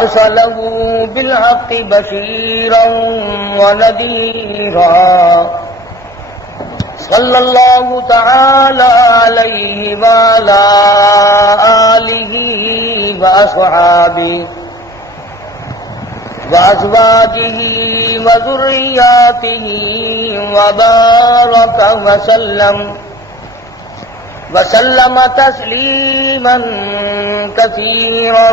أرسله بالحق بشيرا ونذيرا صلى الله تعالى عليه وعلى آله وأصحابه وأزواجه وذرياته وبارك وسلم تسليما كثيرا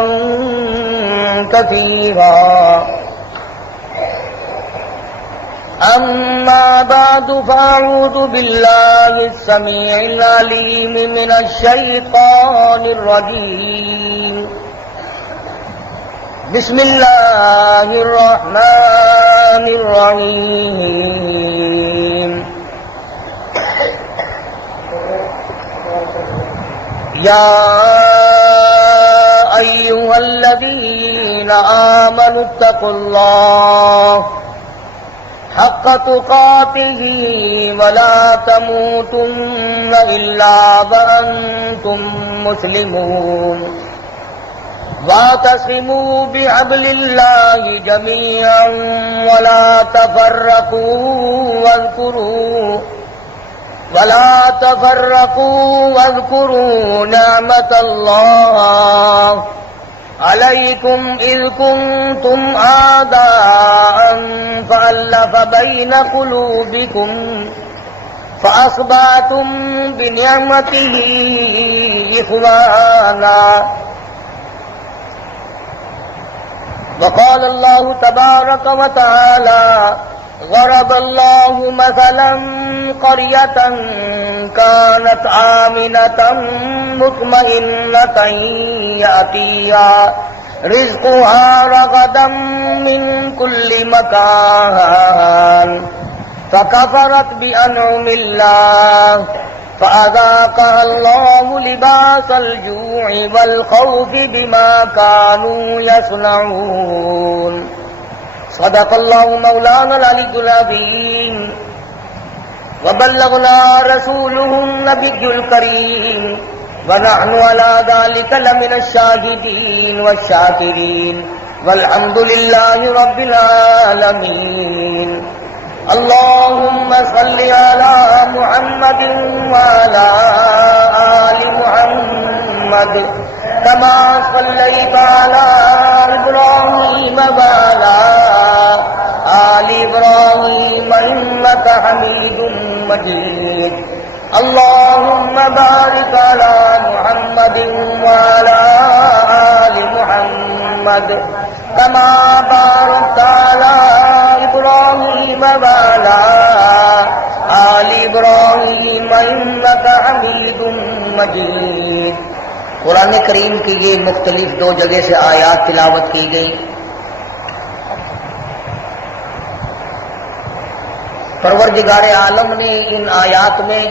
أما بعد فأعوذ بالله السميع العليم من الشيطان الرجيم بسم الله الرحمن الرحيم يا أيها الذين آمنوا اتقوا الله حق تقاته ولا تموتن إلا وأنتم مسلمون واعتصموا بحبل الله جميعا ولا تفرقوا واذكروا نعمة الله عليكم إذ كنتم أعداء فألف بين قلوبكم فأصبحتم بنعمته إخوانا وقال الله تبارك وتعالى ضرب الله مثلا قرية كانت آمنة مطمئنة يأتيها رزقها رغدا من كل مكان فكفرت بأنعم الله فأذاقها الله لباس الجوع والخوف بما كانوا يصنعون صدق الله مولانا العلي العظيم وبلغنا رسوله النبي الكريم ونحن على ذلك لمن الشاهدين والشاكرين والحمد لله رب العالمين اللهم صل على محمد وعلى آل محمد كما صليت على إبراهيم وعلى آل إبراهيم إنك حميد مجيد اللهم بارك على محمد وعلى آل محمد كما باركت على إبراهيم وعلى آل إبراهيم إنك حميد مجيد۔ قرآن کریم کی یہ مختلف دو جگہ سے آیات تلاوت کی گئی۔ پروردگار عالم نے ان آیات میں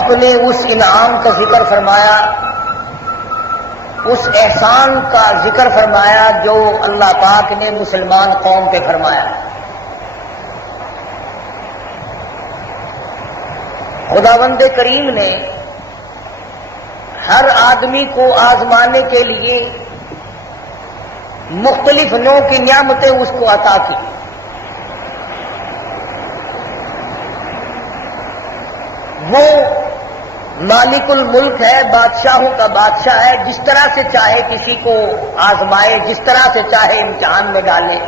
اپنے اس انعام کا ذکر فرمایا، اس احسان کا ذکر فرمایا جو اللہ پاک نے مسلمان قوم پہ فرمایا۔ خداوند کریم نے ہر آدمی کو آزمانے کے لیے مختلف نوع کی نعمتیں اس کو عطا کی۔ وہ مالک الملک ہے، بادشاہوں کا بادشاہ ہے، جس طرح سے چاہے کسی کو آزمائے، جس طرح سے چاہے امتحان میں ڈالے۔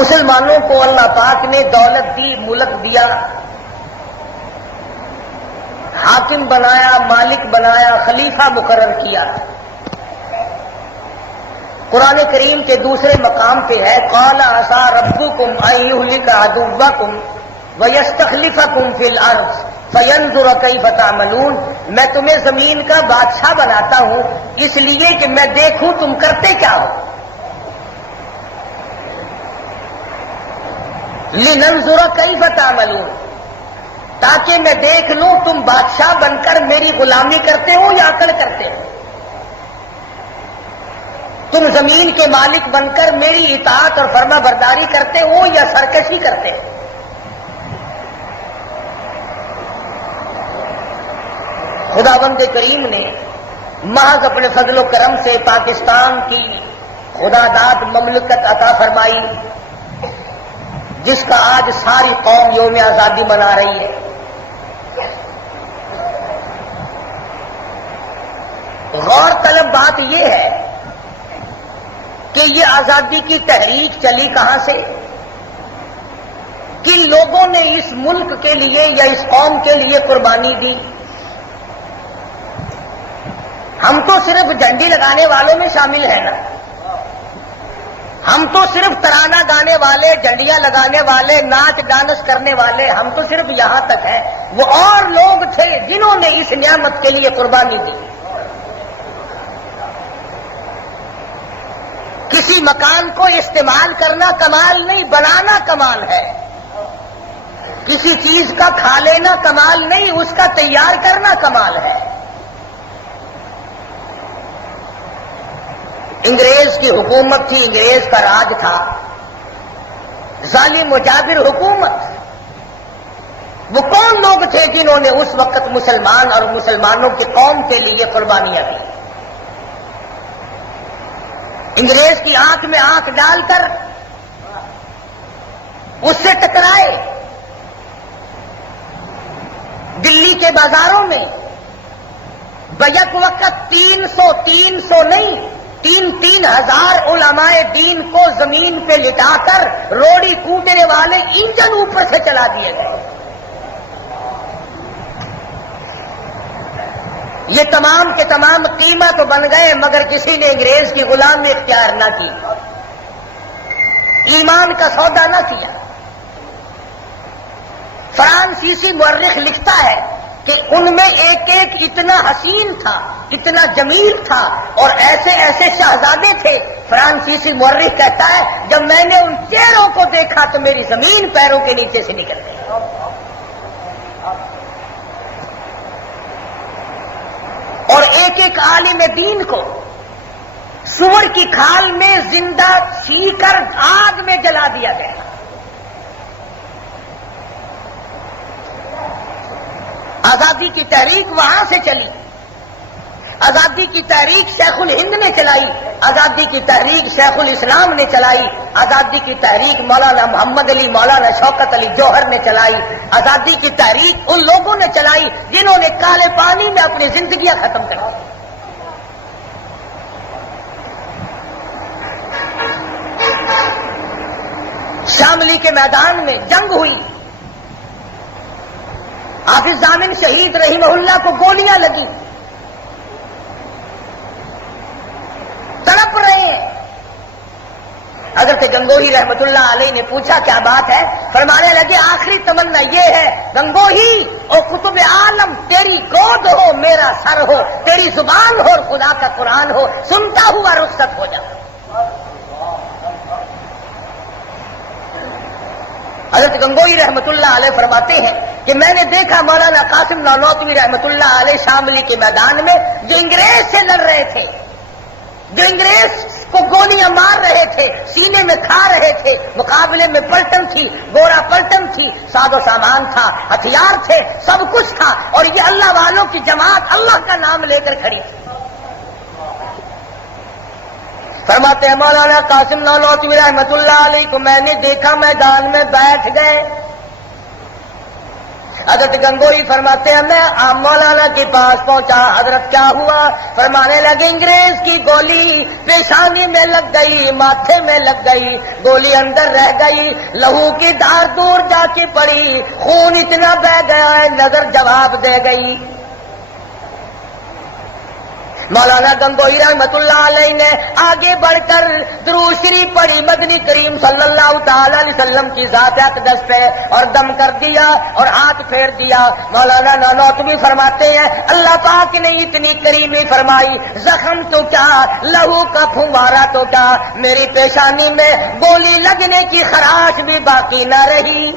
مسلمانوں کو اللہ پاک نے دولت دی، ملک دیا، حاکم بنایا، مالک بنایا، خلیفہ مقرر کیا۔ قرآن کریم کے دوسرے مقام پہ ہے قال عسى ربكم ان يهلك عدوكم ويستخلفكم في الارض فينظر كيف تعملون۔ میں تمہیں زمین کا بادشاہ بناتا ہوں اس لیے کہ میں دیکھوں تم کرتے کیا ہو۔ لننظر كيف تعملون، تاکہ میں دیکھ لوں تم بادشاہ بن کر میری غلامی کرتے ہو یا عقل کرتے ہو، تم زمین کے مالک بن کر میری اطاعت اور فرما برداری کرتے ہو یا سرکشی کرتے ہو۔ خداوند کریم نے محض اپنے فضل و کرم سے پاکستان کی خدا داد مملکت عطا فرمائی، جس کا آج ساری قوم یوم آزادی منا رہی ہے۔ غور طلب بات یہ ہے کہ یہ آزادی کی تحریک چلی کہاں سے؟ کن لوگوں نے اس ملک کے لیے یا اس قوم کے لیے قربانی دی؟ ہم تو صرف جھنڈی لگانے والوں میں شامل ہیں نا، ہم تو صرف ترانہ گانے والے، جھنڈیاں لگانے والے، ناچ ڈانس کرنے والے، ہم تو صرف یہاں تک ہیں۔ وہ اور لوگ تھے جنہوں نے اس نعمت کے لیے قربانی دی۔ کسی مکان کو استعمال کرنا کمال نہیں، بنانا کمال ہے۔ کسی چیز کا کھا لینا کمال نہیں، اس کا تیار کرنا کمال ہے۔ انگریز کی حکومت تھی، انگریز کا راج تھا، ظالم و جابر حکومت۔ وہ کون لوگ تھے جنہوں نے اس وقت مسلمان اور مسلمانوں کی قوم کے لیے قربانیاں دی؟ انگریز کی آنکھ میں آنکھ ڈال کر اس سے ٹکرائے، دلی کے بازاروں میں بیک وقت 300 نہیں، 3,000 علماء دین کو زمین پہ لٹا کر روڑی کوٹنے والے انجن اوپر سے چلا دیے گئے۔ یہ تمام کے تمام قیمہ تو بن گئے، مگر کسی نے انگریز کی غلامی اختیار نہ کی، ایمان کا سودا نہ کیا۔ فرانسیسی مورخ لکھتا ہے کہ ان میں ایک ایک اتنا حسین تھا، اتنا جمیل تھا، اور ایسے ایسے شہزادے تھے۔ فرانسیسی مورخ کہتا ہے جب میں نے ان چہروں کو دیکھا تو میری زمین پیروں کے نیچے سے نکل گئی۔ اور ایک ایک عالم دین کو سور کی کھال میں زندہ سی کر آگ میں جلا دیا گیا۔ آزادی کی تحریک وہاں سے چلی، آزادی کی تحریک شیخ الہند نے چلائی، آزادی کی تحریک شیخ الاسلام نے چلائی، آزادی کی تحریک مولانا محمد علی، مولانا شوکت علی جوہر نے چلائی، آزادی کی تحریک ان لوگوں نے چلائی جنہوں نے کالے پانی میں اپنی زندگیاں ختم کر دی۔ شاملی کے میدان میں جنگ ہوئی، حافظ ضامن شہید رحمہ اللہ کو گولیاں لگی، تڑپ رہے ہیں۔ حضرت گنگوہی رحمت اللہ علیہ نے پوچھا کیا بات ہے؟ فرمانے لگے آخری تمنا یہ ہے گنگوہی او قطب عالم، تیری گود ہو میرا سر ہو، تیری زبان ہو اور خدا کا قرآن ہو، سنتا ہوا رخصت ہو جا۔ حضرت گنگوہی رحمت اللہ علیہ فرماتے ہیں کہ میں نے دیکھا مولانا قاسم نانوتوی رحمت اللہ علیہ شاملی کے میدان میں جو انگریز سے لڑ رہے تھے، جو انگریز کو گولیاں مار رہے تھے، سینے میں کھا رہے تھے، مقابلے میں پلٹن تھی، گوڑا پلٹن تھی، ساز و سامان تھا، ہتھیار تھے، سب کچھ تھا، اور یہ اللہ والوں کی جماعت اللہ کا نام لے کر کھڑی تھی۔ فرماتے ہیں مولانا قاسم نانوتوی رحمت اللہ علیہ کو میں نے دیکھا میدان میں بیٹھ گئے۔ حضرت گنگوئی فرماتے ہیں میں مولانا کے پاس پہنچا، حضرت کیا ہوا؟ فرمانے لگے انگریز کی گولی پیشانی میں لگ گئی، ماتھے میں لگ گئی، گولی اندر رہ گئی، لہو کی دھار دور جا کے پڑی، خون اتنا بہہ گیا ہے نظر جواب دے گئی۔ مولانا گنگوئی رحمت اللہ علیہ نے آگے بڑھ کر درود شریف پڑھی مدنی کریم صلی اللہ تعالی علیہ وسلم کی ذات اقدس پہ، اور دم کر دیا اور ہاتھ پھیر دیا۔ مولانا نانوتوی فرماتے ہیں اللہ پاک نے اتنی کریمی فرمائی، زخم تو کیا لہو کا پھوارا تو کیا، میری پیشانی میں گولی لگنے کی خراش بھی باقی نہ رہی۔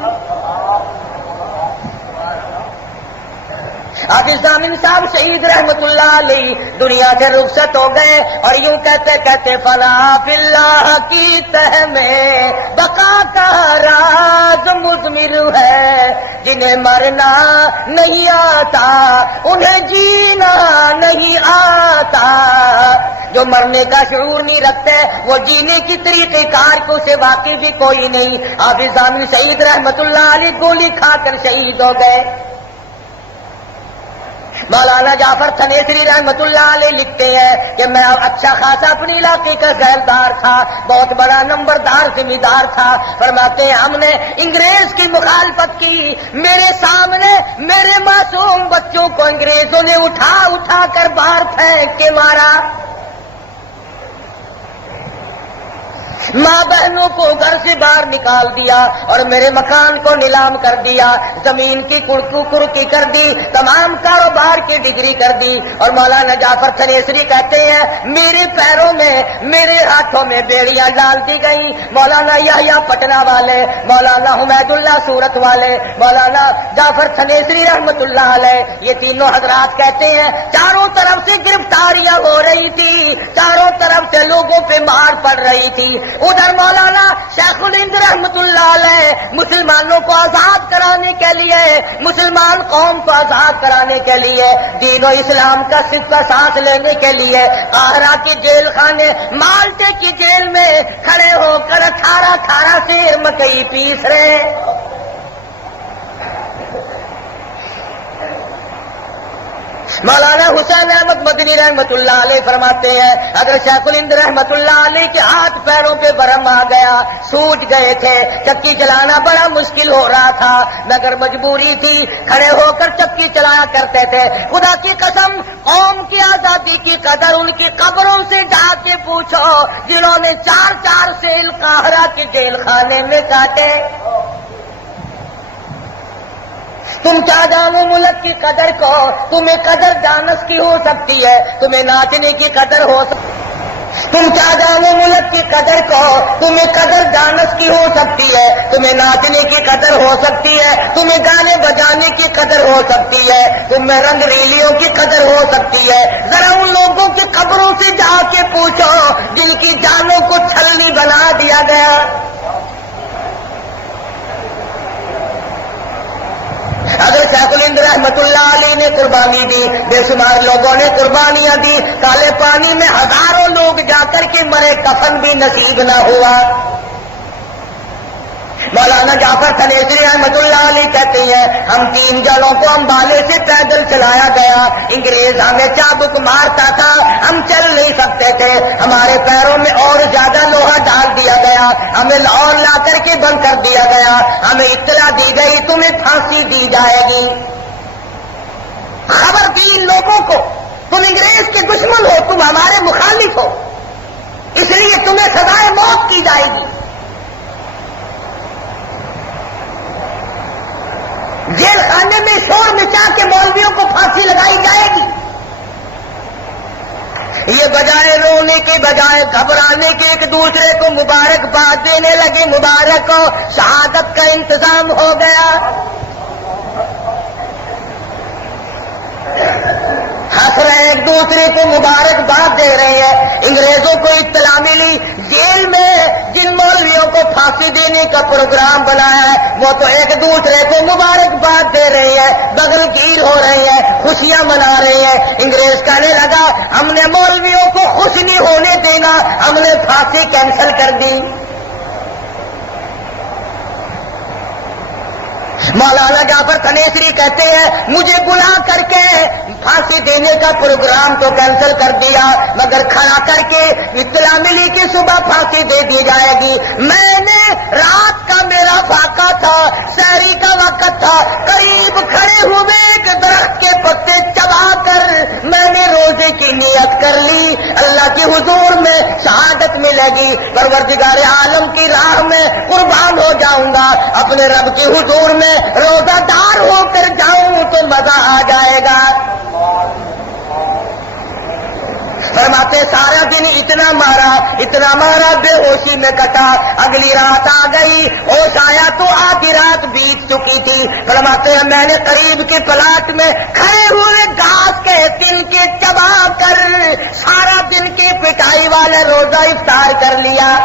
حافظ ضامن صاحب شہید رحمت اللہ علیہ دنیا سے رخصت ہو گئے اور یوں کہتے کہتے فنا فی اللہ کی تہ میں بقا کا راز مضمر ہے، جنہیں مرنا نہیں آتا انہیں جینا نہیں آتا، جو مرنے کا شعور نہیں رکھتے وہ جینے کی طریقہ کار کو سے واقعی بھی کوئی نہیں۔ حافظ ضامن شہید رحمت اللہ علیہ گولی کھا کر شہید ہو گئے۔ مولانا جعفر تھنیسری رحمت اللہ علیہ لکھتے ہیں کہ میں اچھا خاصا اپنے علاقے کا ذیلدار تھا، بہت بڑا نمبردار ذمہ دار تھا۔ فرماتے ہیں ہم نے انگریز کی مخالفت کی، میرے سامنے میرے معصوم بچوں کو انگریزوں نے اٹھا اٹھا کر باہر پھینک کے مارا، ماں بہنوں کو گھر سے باہر نکال دیا اور میرے مکان کو نیلام کر دیا، زمین کی کڑکی کر دی، تمام کاروبار کی ڈگری کر دی۔ اور مولانا جعفر تھنیسری کہتے ہیں میرے پیروں میں میرے ہاتھوں میں بیڑیاں ڈال دی گئیں۔ مولانا یحییٰ پٹنہ والے، مولانا حمید اللہ سورت والے، مولانا جعفر تھنیسری رحمت اللہ علیہ، یہ تینوں حضرات کہتے ہیں چاروں طرف سے گرفتاریاں ہو رہی تھی، چاروں طرف سے لوگوں پہ مار پڑ رہی تھی۔ ادھر مولانا شیخ الہند رحمت اللہ علیہ مسلمانوں کو آزاد کرانے کے لیے، مسلمان قوم کو آزاد کرانے کے لیے، دین و اسلام کا صدقہ سانس لینے کے لیے قاہرہ کے جیل خانے مالٹے کی جیل میں کھڑے ہو کر 18 سیر مکئی پیس رہے۔ مولانا حسین احمد مدنی رحمت اللہ علیہ فرماتے ہیں اگر شیخ الہند رحمت اللہ علیہ کے ہاتھ پیروں پہ برہم آ گیا، سوج گئے تھے، چکی چلانا بڑا مشکل ہو رہا تھا، مگر مجبوری تھی، کھڑے ہو کر چکی چلایا کرتے تھے۔ خدا کی قسم قوم کی آزادی کی قدر ان کی قبروں سے جا کے پوچھو جنہوں نے 4 سیل قاہرہ کے جیل خانے میں کاٹے۔ تم کیا جانو ملک کی قدر کو، تمہیں قدر ڈانس کی ہو سکتی ہے، تمہیں ناچنے کی قدر ہو سکتی ہے۔ تم کیا جانو ملک کی قدر کو، تمہیں قدر ڈانس کی ہو سکتی ہے، تمہیں ناچنے کی قدر ہو سکتی ہے، تمہیں گانے بجانے کی قدر ہو سکتی ہے، تمہیں رنگ ریلیوں کی قدر ہو سکتی ہے۔ ذرا ان لوگوں کی قبروں سے جا کے پوچھو جن کی جانوں کو چھلنی بنا دیا گیا۔ اگر شیخ الہند رحمت اللہ علیہ نے قربانی دی، بے شمار لوگوں نے قربانیاں دی، کالے پانی میں ہزاروں لوگ جا کر کے مرے، کفن بھی نصیب نہ ہوا۔ مولانا جعفر تھنیسری رحمت اللہ علیہ کہتے ہیں ہم 3 جنوں کو امبالے سے پیدل چلایا گیا، انگریز ہمیں چابک مارتا تھا، ہم چل نہیں سکتے تھے، ہمارے پیروں میں اور زیادہ لوہا ڈال دیا گیا، ہمیں لاہور لا کر کے بند کر دیا گیا، ہمیں اطلاع دی گئی تمہیں پھانسی دی جائے گی۔ خبر دی ان لوگوں کو تم انگریز کے دشمن ہو، تم ہمارے مخالف ہو، اس لیے تمہیں سزائے موت کی جائے گی۔ جیل خانے میں شور مچا کے مولویوں کو پھانسی لگائی جائے گی۔ یہ بجائے رونے کے بجائے گھبرانے کے ایک دوسرے کو مبارکباد دینے لگے، مبارک ہو، شہادت کا انتظام ہو گیا۔ ہنس رہے ایک دوسرے کو مبارکباد دے رہے ہیں۔ انگریزوں کو اطلاع ملی جیل میں جن مولویوں کو پھانسی دینے کا پروگرام بنایا ہے وہ تو ایک دوسرے کو مبارکباد دے رہے ہیں، بغل گیر ہو رہے ہیں، خوشیاں منا رہے ہیں۔ انگریز کہنے لگا ہم نے مولویوں کو خوش نہیں ہونے دینا، ہم نے پھانسی کینسل کر دی۔ مولانا جعفر تھنیسری کہتے ہیں مجھے بلا کر کے پھانسی دینے کا پروگرام تو کینسل کر دیا، مگر کھڑا کر کے اطلاع ملی کہ صبح پھانسی دے دی جائے گی۔ میں نے رات کا میرا فاقہ تھا، سحری کا وقت تھا، قریب کھڑے ہوئے ایک درخت کے پتے چبا کر میں نے روزے کی نیت کر لی، اللہ کے حضور میں شہادت ملے گی، پروردگار عالم کی راہ میں قربان ہو جاؤں گا، اپنے رب کے حضور میں روزہ دار ہو کر جاؤں تو مزہ آ جائے گا۔ فرماتے فرماتے سارا دن اتنا مارا بے ہوشی میں کٹا، اگلی رات آ گئی، ہوش آیا تو آدھی رات بیت چکی تھی۔ فرماتے ہیں میں نے قریب کے پلاٹ میں کھڑے ہوئے گھاس کے تل کے چبا کر سارا دن کی پٹائی والے روزہ افطار کر لیا۔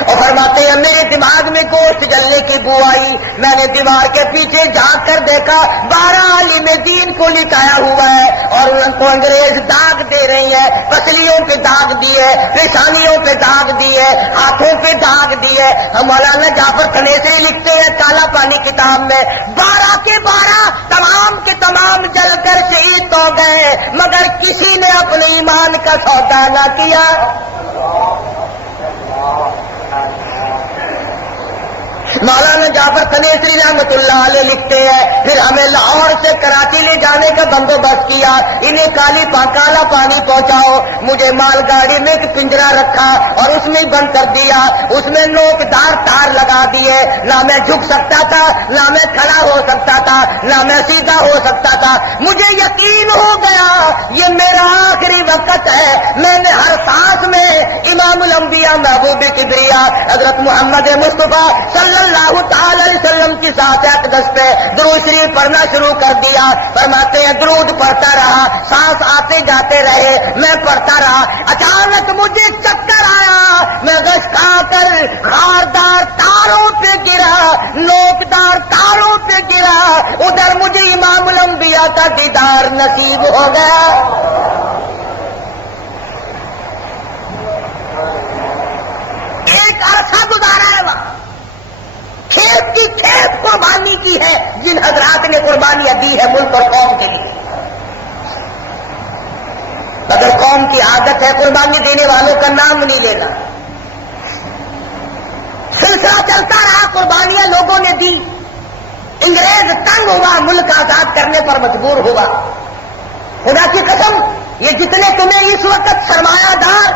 اور فرماتے ہیں میرے دماغ میں گوشت جلنے کی بو آئی، میں نے دیوار کے پیچھے جھانک کر دیکھا 12 عالم دین کو لٹایا ہوا ہے اور ان کو انگریز داغ دے رہی ہے، پسلیوں پہ داغ دیے، پیشانیوں پہ داغ دیے، ہاتھوں پہ داغ دیے۔ مولانا جعفر تنیسری لکھتے ہیں کالا پانی کتاب میں 12 کے 12 تمام کے تمام جل کر شہید ہو گئے، مگر کسی نے اپنے ایمان کا سودا نہ کیا۔ مولانا جعفر تنیسری رحمۃ اللہ علیہ لکھتے ہیں پھر ہمیں لاہور سے کراچی لے جانے کا بندوبست کیا، انہیں کالا پانی پہنچاؤ، مجھے مال گاڑی میں ایک پنجرا رکھا اور اس میں بند کر دیا، اس میں نوکدار تار لگا دیے، نہ میں جھک سکتا تھا، نہ میں کھڑا ہو سکتا تھا، نہ میں سیدھا ہو سکتا تھا۔ مجھے یقین ہو گیا یہ میرا آخری وقت ہے، میں نے ہر سانس میں امام الانبیاء محبوب کبریا حضرت محمد مصطفیٰ صلی اللہ تعالی علیہ وسلم کی ذات اقدس پہ درود شریف پڑھنا شروع کر دیا۔ فرماتے ہیں درود پڑھتا رہا، سانس آتے جاتے رہے، میں پڑھتا رہا، اچانک مجھے چکر آیا، میں غش کھا کر خاردار تاروں پہ گرا، نوکدار تاروں پہ گرا، ادھر مجھے امام الانبیاء کا دیدار نصیب ہو گیا۔ ایک عرصہ گزارا ہے وہاں، کھیت کی کھیت قربانی کی ہے جن حضرات نے قربانیاں دی ہے ملک اور قوم کے لیے، مگر قوم کی عادت ہے قربانی دینے والوں کا نام نہیں لینا۔ سلسلہ چلتا رہا، قربانیاں لوگوں نے دی، انگریز تنگ ہوا، ملک آزاد کرنے پر مجبور ہوا۔ خدا کی قسم یہ جتنے تمہیں اس وقت سرمایہ دار،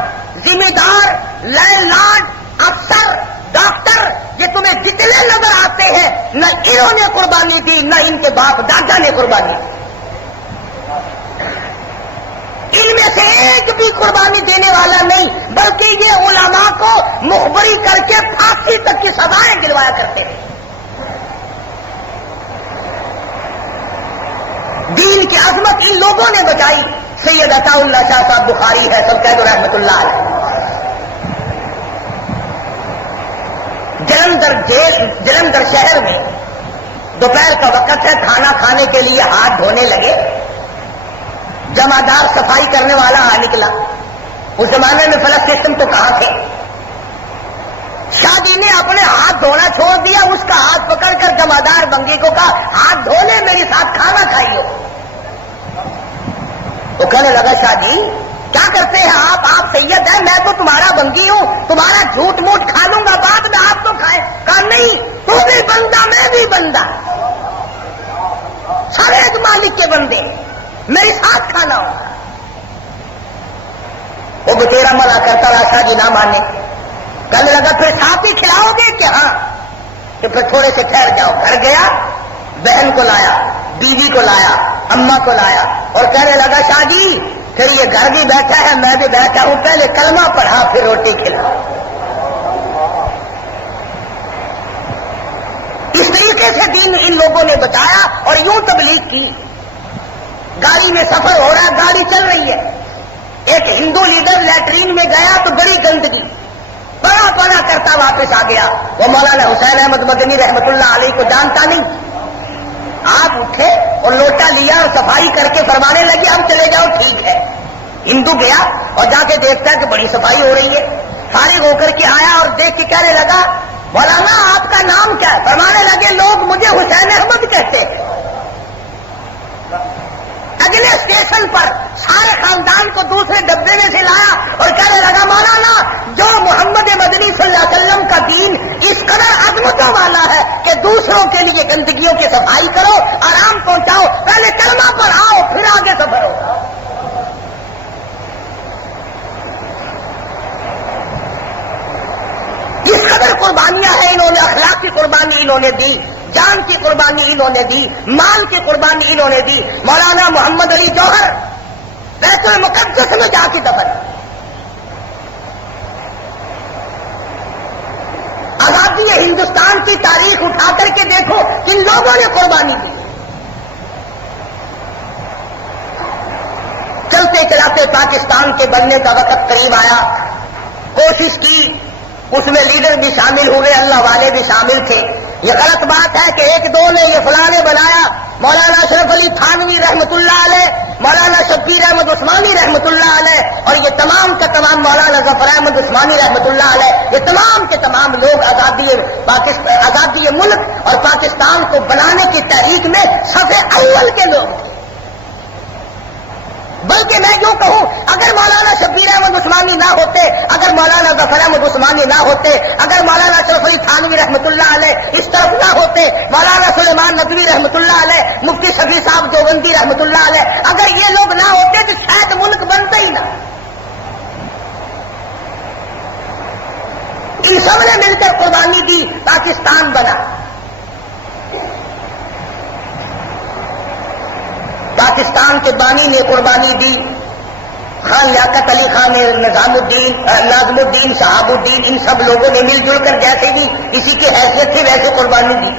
ذمہ دار، لینڈ لارڈ، افسر، ڈاکٹر، یہ تمہیں جتنے نظر آتے ہیں نہ انہوں نے قربانی دی نہ ان کے باپ دادا نے قربانی دی، ان میں سے ایک بھی قربانی دینے والا نہیں، بلکہ یہ علماء کو مخبری کر کے پھانسی تک کی سزائیں دلوایا کرتے ہیں۔ دین کی عظمت ان لوگوں نے بچائی۔ سید عطا اللہ شاہ صاحب بخاری ہے، سب کہہ دو رحمت اللہ علیہ۔ جلندھر شہر میں دوپہر کا وقت ہے، کھانا کھانے کے لیے ہاتھ دھونے لگے، جمعدار صفائی کرنے والا آ نکلا۔ اس زمانے میں فلش سسٹم تو کہاں تھے، شاہ جی نے اپنے ہاتھ دھونا چھوڑ دیا، اس کا ہاتھ پکڑ کر جمعدار بنگی کو کہا ہاتھ دھونے میرے ساتھ کھانا کھائیے۔ وہ کہنے لگا شاہ جی کیا کرتے ہیں آپ سید ہیں، میں تو تمہارا بنگی ہوں، تمہارا جھوٹ موٹ کھا لوں گا، بعد میں آپ تو کھائیں۔ کہا نہیں، تو بھی بندہ میں بھی بندہ، سب ایک مالک کے بندے، میرے ساتھ کھانا ہوگا۔ وہ بتیرا منع کرتا رہا، شاہ جی نہ مانے، کہنے لگا پھر ساتھ ہی کھلاؤ گے کہ ہاں، کہ پھر تھوڑے سے ٹھہر جاؤ۔ گھر گیا، بہن کو لایا، بیوی کو لایا، اماں کو لایا، اور کہنے لگا شاہ جی پھر یہ گھر بھی بیٹھا ہے، میں بھی بیٹھا ہوں، پہلے کلمہ پڑھا پھر روٹی کھلا۔ اس طریقے سے دین ان لوگوں نے بچایا اور یوں تبلیغ کی۔ گاڑی میں سفر ہو رہا ہے، گاڑی چل رہی ہے، ایک ہندو لیڈر لیٹرین میں گیا تو بڑی گندگی، بڑا پڑا کرتا واپس آ گیا۔ وہ مولانا حسین احمد مدنی رحمت اللہ علیہ کو جانتا نہیں، آپ اٹھے اور لوٹا لیا اور صفائی کر کے فرمانے لگے ہم چلے جاؤ ٹھیک ہے۔ ہندو گیا اور جا کے دیکھتا ہے کہ بڑی صفائی ہو رہی ہے، فارغ ہو کر کے آیا اور دیکھ کے کہنے لگا مولانا آپ کا نام کیا ہے؟ فرمانے لگے لوگ مجھے حسین احمد کہتے ہیں۔ اگلے اسٹیشن پر سارے خاندان کو دوسرے ڈبے میں سے لایا اور کہنے لگا مولانا جو محمد مدنی صلی اللہ علیہ وسلم کا دین اس قدر عظمتوں والا ہے کہ دوسروں کے لیے گندگیوں کی صفائی کرو، آرام پہنچاؤ، پہلے کلمہ پڑھاؤ پھر آگے سفر ہوگا۔ اس قدر قربانیاں ہیں، انہوں نے اخلاق کی قربانی انہوں نے دی، جان کی قربانی انہوں نے دی، مال کی قربانی انہوں نے دی۔ مولانا محمد علی جوہر بیت المقدس میں جا کے دفن. آزادی ہندوستان کی تاریخ اٹھا کر کے دیکھو کن لوگوں نے قربانی دی. چلتے چلاتے پاکستان کے بننے کا وقت قریب آیا. کوشش کی, اس میں لیڈر بھی شامل ہوئے, اللہ والے بھی شامل تھے. یہ غلط بات ہے کہ ایک دو نے یہ فلاں نے بنایا. مولانا اشرف علی تھانوی رحمۃ اللہ علیہ, مولانا شبیر احمد عثمانی رحمۃ اللہ علیہ, اور یہ تمام کا تمام مولانا ظفر احمد عثمانی رحمۃ اللہ علیہ, یہ تمام کے تمام لوگ آزادی ملک اور پاکستان کو بنانے کی تحریک میں صف اول کے لوگ تھے. بلکہ میں یوں کہوں, اگر مولانا شبیر احمد عثمانی نہ ہوتے, اگر مولانا ظفر احمد عثمانی نہ ہوتے, اگر مولانا اشرف علی تھانوی رحمۃ اللہ علیہ اس طرف نہ ہوتے, مولانا سلیمان ندوی رحمۃ اللہ علیہ, مفتی شفیع صاحب دیوبندی رحمۃ اللہ علیہ, اگر یہ لوگ نہ ہوتے تو شاید ملک بنتا ہی نہ. ان سب نے مل کر قربانی دی, پاکستان بنا. پاکستان کے بانی نے قربانی دی. خان لیاقت علی خان نے, نظام الدین, شہاب الدین, ان سب لوگوں نے مل جل کر جیسے بھی اسی کی حیثیت تھی ویسے قربانی دی.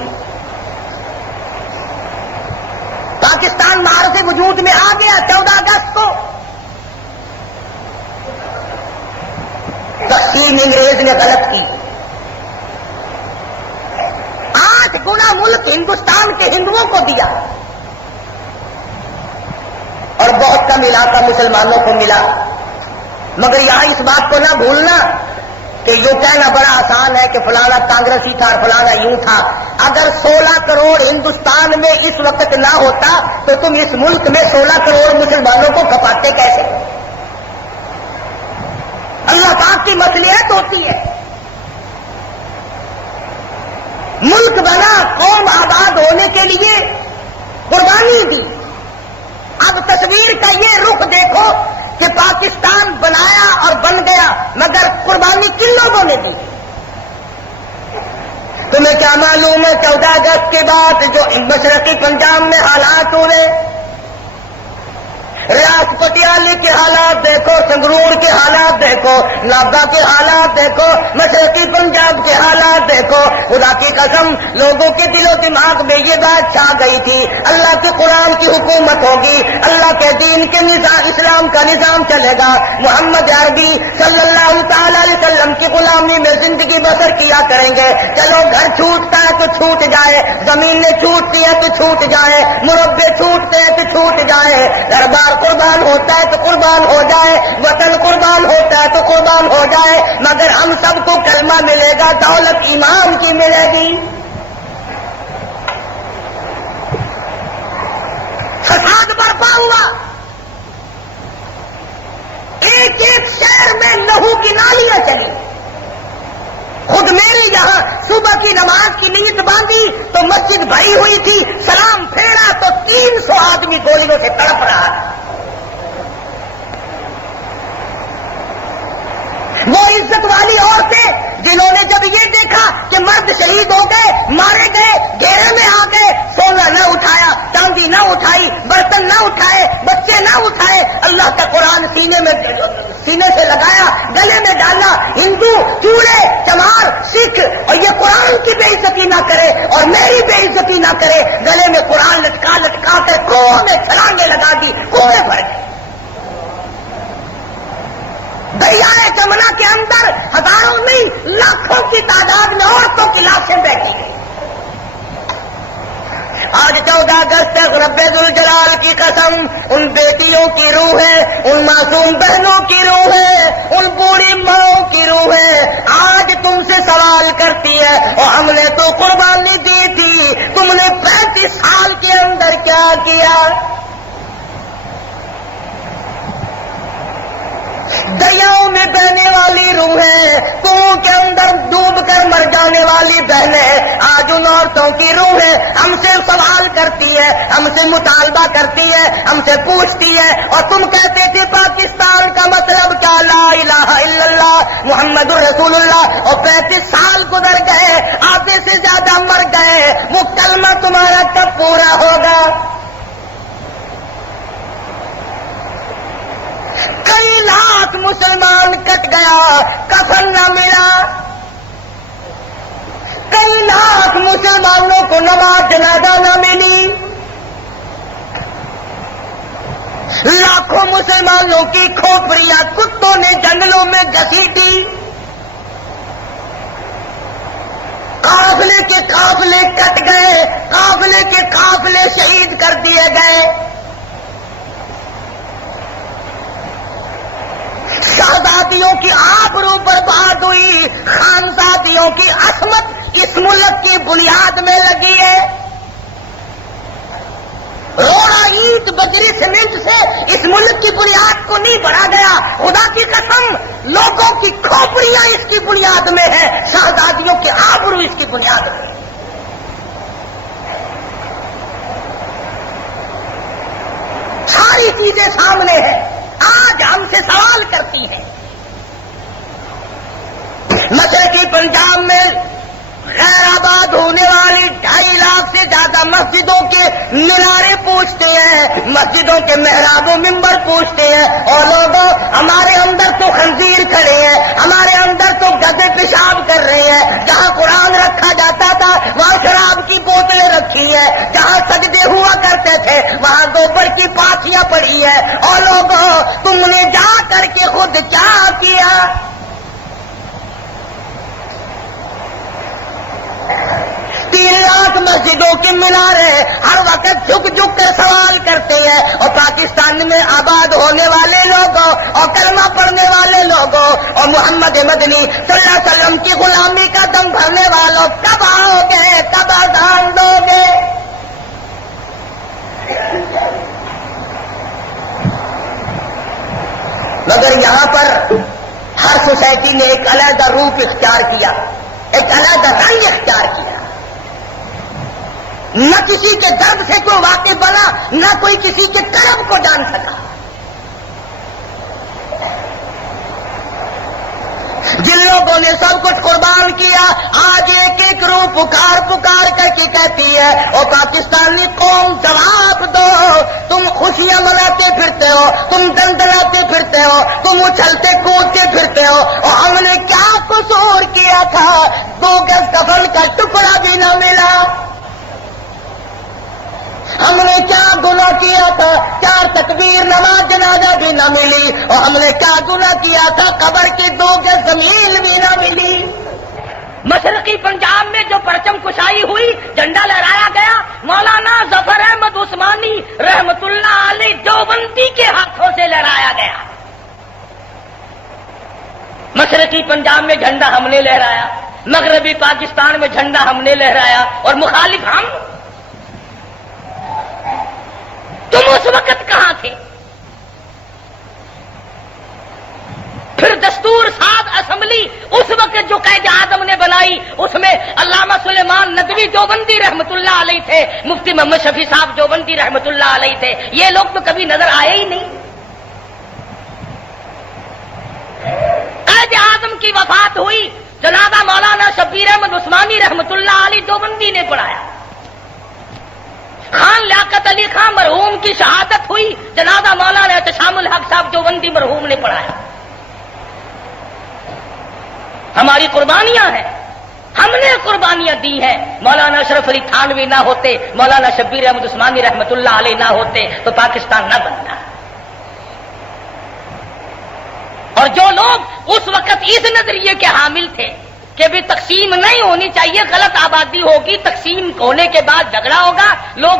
پاکستان معرض وجود میں آ گیا 14 اگست کو. تقسیم انگریز نے غلط کی. 8 گنا ملک ہندوستان کے ہندوؤں کو دیا اور بہت کم علاقہ مسلمانوں کو ملا. مگر یہاں اس بات کو نہ بھولنا کہ یوں کہنا بڑا آسان ہے کہ فلانا کانگریسی تھا اور فلانا یوں تھا. اگر 16 کروڑ ہندوستان میں اس وقت نہ ہوتا تو تم اس ملک میں 16 کروڑ مسلمانوں کو کھپاتے کیسے؟ اللہ پاک کی مصلحت ہوتی ہے. ملک بنا, قوم آباد ہونے کے لیے قربانی دی. اب تصویر کا یہ رخ دیکھو کہ پاکستان بنایا اور بن گیا, مگر قربانی کن لوگوں نے دی؟ تمہیں کیا معلوم ہے 14 اگست کے بعد جو مشرقی پنجاب میں حالات ہوئے, ریاست پٹیالی کے حالات دیکھو, سنگرور کے حالات دیکھو, نابا کے حالات دیکھو, مشرقی پنجاب کے حالات دیکھو. خدا کی قسم لوگوں کے دل و دماغ میں یہ بات چھا گئی تھی اللہ کے قرآن کی حکومت ہوگی, اللہ کے دین کے نظام, اسلام کا نظام چلے گا, محمد عربی صلی اللہ تعالی علیہ وسلم کی غلامی میں زندگی بسر کیا کریں گے. چلو گھر چھوٹتا ہے تو چھوٹ جائے, زمینیں چھوٹتی ہے تو چھوٹ جائے, مربے چھوٹتے ہیں تو چھوٹ جائے, دربار قربان ہوتا ہے تو قربان ہو جائے, وطن قربان ہوتا ہے تو قربان ہو جائے, مگر ہم سب کو کلمہ ملے گا, دولت ایمان کی ملے گی. فساد برپا ہوا, ایک ایک شہر میں لہو کی نالیاں چلی. خود میری یہاں صبح کی نماز کی نیت باندھی تو مسجد بھری ہوئی تھی, سلام پھیرا تو 300 آدمی گولیوں سے تڑپ رہا. وہ عزت والی عورتیں جنہوں نے جب یہ دیکھا کہ مرد شہید ہو گئے, مارے گئے, گھیرے میں آ گئے, سونا نہ اٹھایا, چاندی نہ اٹھائی, برتن نہ اٹھائے, بچے نہ اٹھائے, اللہ کا قرآن سینے سے لگایا, گلے میں ڈالا. ہندو, چوڑے, چمار, سکھ, اور یہ قرآن کی بے عزتی نہ کرے اور میری بے عزتی نہ کرے, گلے میں قرآن لٹکا لٹکا کر کنویں میں چھلانگیں لگا دی, کنویں بھر گئے. دریائے جمنا کے اندر ہزاروں نہیں لاکھوں کی تعداد میں عورتوں کی لاشیں بیٹھی گئی. آج 14 اگست رب ذوالجلال کی قسم, ان بیٹیوں کی روح ہے, ان معصوم بہنوں کی روح ہے, ان بوڑھی ماؤں کی روح ہے, آج تم سے سوال کرتی ہے, اور ہم نے تو قربانی دی تھی, تم نے 35 سال کے اندر کیا کیا؟ دریاؤں میں بہنے والی روحیں, کنویں کے اندر ڈوب کر مر جانے والی بہنیں, آج ان عورتوں کی روحیں ہم سے سوال کرتی ہے, ہم سے مطالبہ کرتی ہے, ہم سے پوچھتی ہے. اور تم کہتے تھے پاکستان کا مطلب کیا, لا الہ الا اللہ محمد رسول اللہ, اور 35 سال گزر گئے, آدھے سے زیادہ مر گئے, وہ کلمہ تمہارا کب پورا ہوگا؟ گیا، کفن نہ ملا. کئی لاکھ مسلمانوں کو نماز جنازہ نہ ملی، لاکھوں مسلمانوں کی کھوپڑیاں کتوں نے جنگلوں میں گھسیٹی، قافلے کے قافلے کٹ گئے، قافلے کے قافلے شہید کر دیے گئے. شہزادیوں کی آبرو برباد ہوئی، خانزادیوں کی عصمت اس ملک کی بنیاد میں لگی ہے. روڑا اینٹ بجری سیمنٹ سے اس ملک کی بنیاد کو نہیں بڑھا گیا. خدا کی قسم، لوگوں کی کھوپڑیاں اس کی بنیاد میں ہیں، شہزادیوں کے آبرو اس کی بنیاد میں. ساری چیزیں سامنے ہیں. آج ہم سے سوال کرتی ہیں. مشرقی پنجاب میں غیر آباد ہونے والی 2.5 لاکھ سے زیادہ مسجدوں کے مینارے پوچھتے ہیں، مسجدوں کے محراب و ممبر پوچھتے ہیں. اور لوگوں، ہمارے اندر تو خنزیر کھڑے ہیں، ہمارے اندر تو گدے پیشاب کر رہے ہیں. جہاں قرآن رکھا جاتا تھا وہاں شراب کی بوتلیں رکھی ہیں، جہاں سجدے ہوا کرتے تھے وہاں گوبر کی پاتیاں پڑی ہیں. اور لوگوں، تم نے جا کر کے خود کیا کیا؟ 3 لاکھ مسجدوں کے مینارے ہر وقت جھک جھک کر سوال کرتے ہیں. اور پاکستان میں آباد ہونے والے لوگوں اور کلمہ پڑھنے والے لوگوں اور محمد مدنی صلی اللہ علیہ وسلم کی غلامی کا دم بھرنے والوں، کب آؤ گے، کب اذان دو گے؟ مگر یہاں پر ہر سوسائٹی نے ایک علیحدہ روپ اختیار کیا، ایک علیحدہ رنگ اختیار کیا. نہ کسی کے درد سے کوئی واقف بنا، نہ کوئی کسی کے کرب کو جان سکا. جن لوگوں نے سب کچھ قربان کیا، آج ایک ایک روح پکار پکار کر کے کہتی ہے، اور پاکستانی قوم جواب دو. تم خوشیاں مناتے پھرتے ہو، تم دندناتے پھرتے ہو، تم اچھلتے کودتے پھرتے ہو، اور ہم نے کیا قصور کیا تھا؟ 2 گز کفن کا ٹکڑا بھی نہ ملا. ہم نے کیا گناہ کیا تھا؟ 4 تکبیر نماز جنازہ بھی نہ ملی. اور ہم نے کیا گناہ کیا تھا؟ قبر کی 2 گز زمین بھی نہ ملی. مشرقی پنجاب میں جو پرچم کشائی ہوئی، جھنڈا لہرایا گیا، مولانا ظفر احمد عثمانی رحمت اللہ علیہ دیوبندی کے ہاتھوں سے لہرایا گیا. مشرقی پنجاب میں جھنڈا ہم نے لہرایا، مغربی پاکستان میں جھنڈا ہم نے لہرایا، اور مخالف ہم. تم اس وقت کہاں تھے؟ پھر دستور ساز اسمبلی اس وقت جو قائد اعظم نے بنائی، اس میں علامہ سلیمان ندوی دیوبندی رحمت اللہ علیہ تھے، مفتی محمد شفیع صاحب دیوبندی رحمت اللہ علیہ تھے. یہ لوگ تو کبھی نظر آئے ہی نہیں. قائد اعظم کی وفات ہوئی، جنازہ مولانا شبیر احمد عثمانی رحمت اللہ علیہ دیوبندی نے پڑھایا. خان لیاقت علی خان مرحوم کی شہادت ہوئی، جنازہ مولانا احتشام الحق صاحب دیوبندی مرحوم نے پڑھایا. ہماری قربانیاں ہیں، ہم نے قربانیاں دی ہیں. مولانا اشرف علی تھانوی نہ ہوتے، مولانا شبیر احمد عثمانی رحمت اللہ علیہ نہ ہوتے تو پاکستان نہ بنتا. اور جو لوگ اس وقت اس نظریے کے حامل تھے کہ بھی تقسیم نہیں ہونی چاہیے، غلط آبادی ہوگی، تقسیم ہونے کے بعد جھگڑا ہوگا، لوگ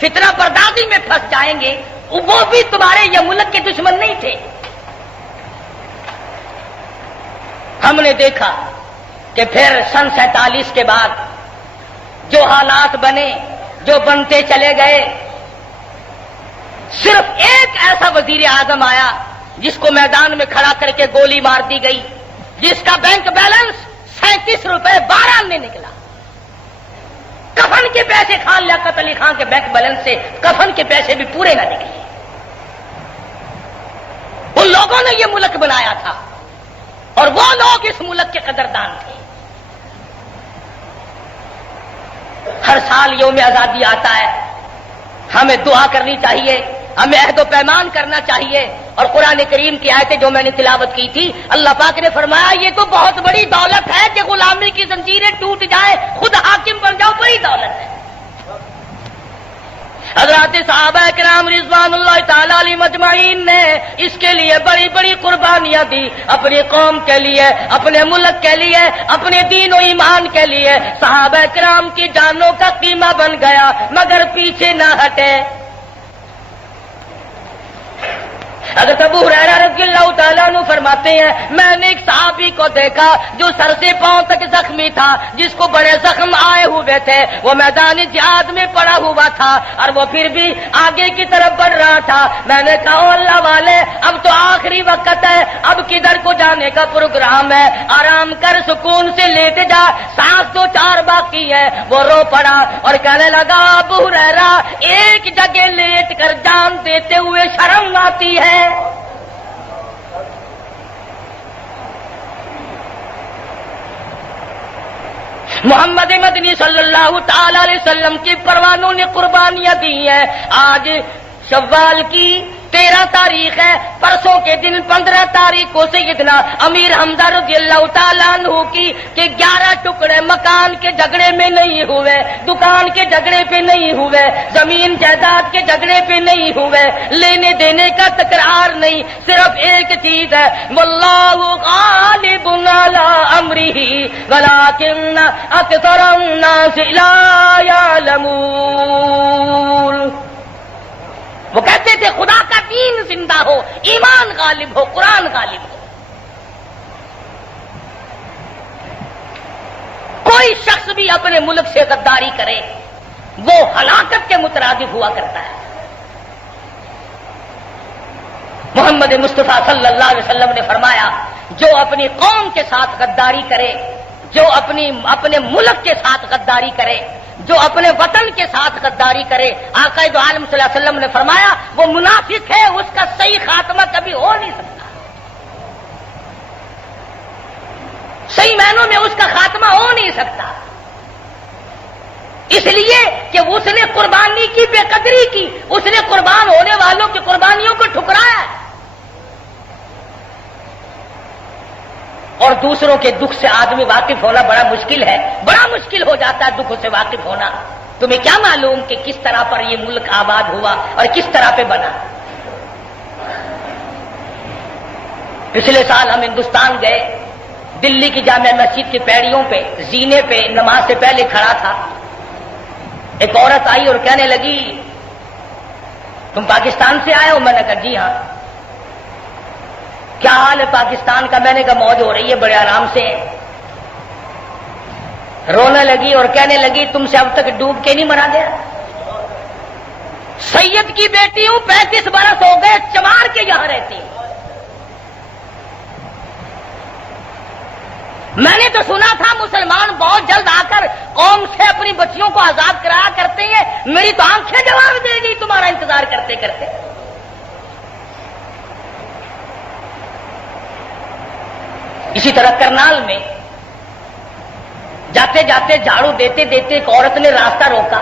فتنہ پردازی میں پھنس جائیں گے، وہ بھی تمہارے یہ ملک کے دشمن نہیں تھے. ہم نے دیکھا کہ پھر سن 47 کے بعد جو حالات بنے، جو بنتے چلے گئے، صرف ایک ایسا وزیر اعظم آیا جس کو میدان میں کھڑا کر کے گولی مار دی گئی، جس کا بینک بیلنس 37 روپے 12 میں نکلا. کفن کے پیسے خان لیاقت علی خان کے بینک بیلنس سے کفن کے پیسے بھی پورے نہ نکلے. ان لوگوں نے یہ ملک بنایا تھا اور وہ لوگ اس ملک کے قدردان تھے. ہر سال یوم آزادی آتا ہے، ہمیں دعا کرنی چاہیے ہمیں عہد و پیمان کرنا چاہیے. اور قرآن کریم کی آیتیں جو میں نے تلاوت کی تھی، اللہ پاک نے فرمایا یہ تو بہت بڑی دولت ہے کہ غلامی کی زنجیریں ٹوٹ جائیں، خود حاکم بن جاؤ، بڑی دولت ہے. حضرات صحابہ کرام رضوان اللہ تعالی علیہ مجمعین نے اس کے لیے بڑی بڑی قربانیاں دی، اپنی قوم کے لیے، اپنے ملک کے لیے، اپنے دین و ایمان کے لیے. صحابہ کرام کی جانوں کا قیمہ بن گیا مگر پیچھے نہ ہٹے. حضرت ابو ہریرہ رضی اللہ تعالیٰ عنہ فرماتے ہیں میں نے ایک صحابی کو دیکھا جو سر سے پاؤں تک زخمی تھا، جس کو بڑے زخم آئے ہوئے تھے، وہ میدان جہاد میں پڑا ہوا تھا اور وہ پھر بھی آگے کی طرف بڑھ رہا تھا. میں نے کہا اللہ والے اب تو آخری وقت ہے، اب کدھر کو جانے کا پروگرام ہے، آرام کر، سکون سے لیٹ جا، سانس تو 4 باقی ہے. وہ رو پڑا اور کہنے لگا ابو ہریرہ ایک جگہ لیٹ کر جان دیتے ہوئے شرم آتی ہے. محمد مدنی صلی اللہ تعالی علیہ وسلم کی پروانوں نے قربانیاں دی ہیں. آج شوال کی 13 تاریخ ہے، پرسوں کے دن 15 تاریخ کو سیدنا امیر حمزہ رضی اللہ تعالیٰ عنہ کی کہ 11 ٹکڑے مکان کے جھگڑے میں نہیں ہوئے، دکان کے جھگڑے پہ نہیں ہوئے، زمین جائیداد کے جھگڑے پہ نہیں ہوئے، لینے دینے کا تکرار نہیں، صرف ایک چیز ہے واللہ غالب علی امرہ ولکن اکثر الناس لا یعلمون. وہ کہتے تھے خدا کا دین زندہ ہو، ایمان غالب ہو، قرآن غالب ہو. کوئی شخص بھی اپنے ملک سے غداری کرے وہ ہلاکت کے مترادف ہوا کرتا ہے. محمد مصطفیٰ صلی اللہ علیہ وسلم نے فرمایا جو اپنی قوم کے ساتھ غداری کرے، جو اپنے ملک کے ساتھ غداری کرے، جو اپنے وطن کے ساتھ غداری کرے، آقا دو عالم صلی اللہ علیہ وسلم نے فرمایا وہ منافق ہے، اس کا صحیح خاتمہ کبھی ہو نہیں سکتا، صحیح معنوں میں اس کا خاتمہ ہو نہیں سکتا. اس لیے کہ اس نے قربانی کی بے قدری کی، اس نے قربان ہونے والوں کی قربانیوں کو ٹھکرایا اور دوسروں کے دکھ سے آدمی واقف ہونا بڑا مشکل ہے، بڑا مشکل ہو جاتا ہے دکھ سے واقف ہونا. تمہیں کیا معلوم کہ کس طرح پر یہ ملک آباد ہوا اور کس طرح پہ بنا. پچھلے سال ہم ہندوستان گئے، دلی کی جامع مسجد کی پیڑیوں پہ زینے پہ نماز سے پہلے کھڑا تھا. ایک عورت آئی اور کہنے لگی تم پاکستان سے آئے ہو؟ میں نے کہا جی ہاں. کیا حال ہے پاکستان کا؟ میں نے کہا موج ہو رہی ہے، بڑے آرام سے. رونے لگی اور کہنے لگی تم سے اب تک ڈوب کے نہیں مرا گیا؟ سید کی بیٹی ہوں، 35 برس ہو گئے چمار کے یہاں رہتی ہوں. میں نے تو سنا تھا مسلمان بہت جلد آ کر قوم سے اپنی بچیوں کو آزاد کرایا کرتے ہیں. میری تو آنکھیں جواب دے گی تمہارا انتظار کرتے کرتے. اسی طرح کرنال میں جاتے جاتے جھاڑو دیتے دیتے ایک عورت نے راستہ روکا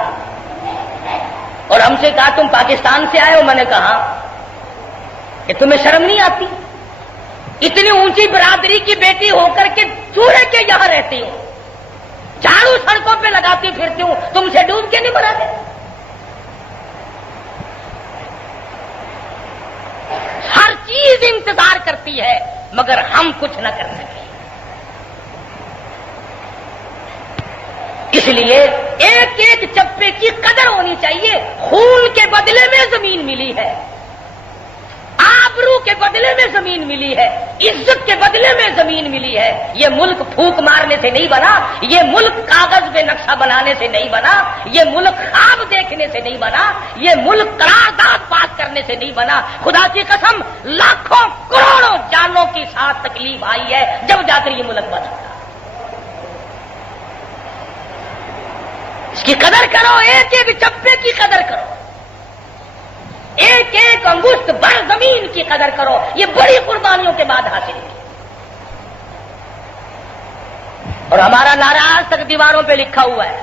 اور ہم سے کہا تم پاکستان سے آئے ہو؟ میں نے کہا کہ تمہیں شرم نہیں آتی؟ اتنی اونچی برادری کی بیٹی ہو کر کے چوہے کے یہاں رہتی ہوں، جھاڑو سڑکوں پہ لگاتی پھرتی ہوں، تم سے ڈوب کے نہیں مرا گئے؟ ہر چیز انتظار کرتی ہے مگر ہم کچھ نہ کر سکے. اس لیے ایک ایک چپے کی قدر ہونی چاہیے. خون کے بدلے میں زمین ملی ہے، آبرو کے بدلے میں زمین ملی ہے، عزت کے بدلے میں زمین ملی ہے. یہ ملک پھونک مارنے سے نہیں بنا، یہ ملک کاغذ پہ نقشہ بنانے سے نہیں بنا، یہ ملک خواب دیکھنے سے نہیں بنا، یہ ملک قرارداد پاس کرنے سے نہیں بنا. خدا کی قسم لاکھوں کروڑوں جانوں کے ساتھ تکلیف آئی ہے جب جا کر یہ ملک بنا. اس کی قدر کرو، ایک ایک چپے کی قدر کرو، ایک ایک انگشت بر زمین کی قدر کرو. یہ بڑی قربانیوں کے بعد حاصل کی. اور ہمارا نعرہ آج تک دیواروں پہ لکھا ہوا ہے،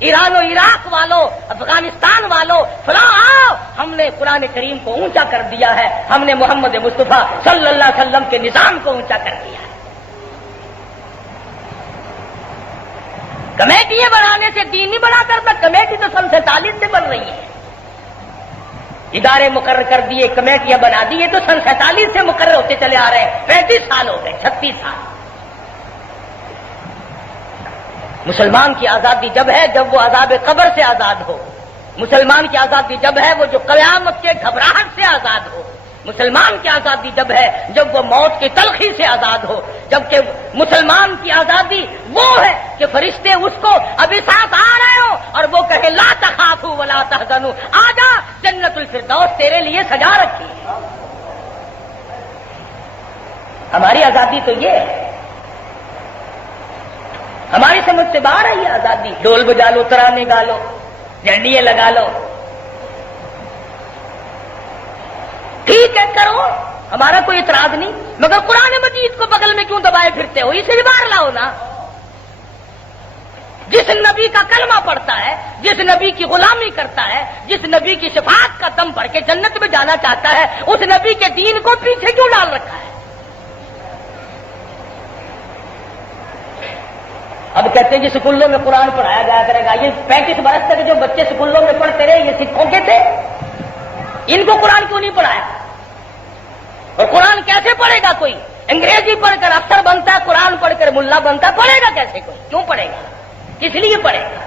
ایران و عراق والوں، افغانستان والوں، فلاں آؤ، ہم نے قرآن کریم کو اونچا کر دیا ہے، ہم نے محمد مصطفیٰ صلی اللہ علیہ وسلم کے نظام کو اونچا کر دیا ہے۔ کمیٹیاں بنانے سے دین نہیں بنا کرتا، کمیٹی تو سن 47 سے بن رہی ہے، ادارے مقرر کر دیے، کمیٹیاں بنا دی، یہ تو سن 47 سے مقرر ہوتے چلے آ رہے ہیں، 35 سال ہو گئے، 36 سال۔ مسلمان کی آزادی جب ہے جب وہ عذاب قبر سے آزاد ہو، مسلمان کی آزادی جب ہے وہ جو قیامت کے گھبراہٹ سے آزاد ہو، مسلمان کی آزادی جب ہے جب وہ موت کی تلخی سے آزاد ہو، جبکہ مسلمان کی آزادی وہ ہے کہ فرشتے اس کو ابھی ساتھ آ رہے ہو اور وہ کہے لا تخافوا ولا تحزنوا، آجا جنت الفردوس تیرے لیے سجا رکھی ہے۔ ہماری آزادی تو یہ ہے، ہماری سمجھ سے باہر ہے یہ آزادی، ڈول بجا لو، ترانے گا لو، جھنڈیاں لگا لو، ٹھیک ہے کرو، ہمارا کوئی اعتراض نہیں، مگر قرآن مجید کو بغل میں کیوں دبائے پھرتے ہو؟ اسے بھی باہر لاؤ نا۔ جس نبی کا کلمہ پڑھتا ہے، جس نبی کی غلامی کرتا ہے، جس نبی کی شفاعت کا دم بھر کے جنت میں جانا چاہتا ہے، اس نبی کے دین کو پیچھے کیوں ڈال رکھا ہے؟ اب کہتے ہیں کہ اسکولوں میں قرآن پڑھایا جایا کرے گا، یہ 35 برس تک جو بچے اسکولوں میں پڑھتے رہے یہ سکھوں کے تھے، ان کو قرآن کیوں نہیں پڑھایا؟ اور قرآن کیسے پڑھے گا کوئی؟ انگریزی پڑھ کر افسر بنتا ہے، قرآن پڑھ کر ملا بنتا ہے، پڑھے گا کیسے کوئی؟ کیوں پڑھے گا؟ کس لیے پڑھے گا؟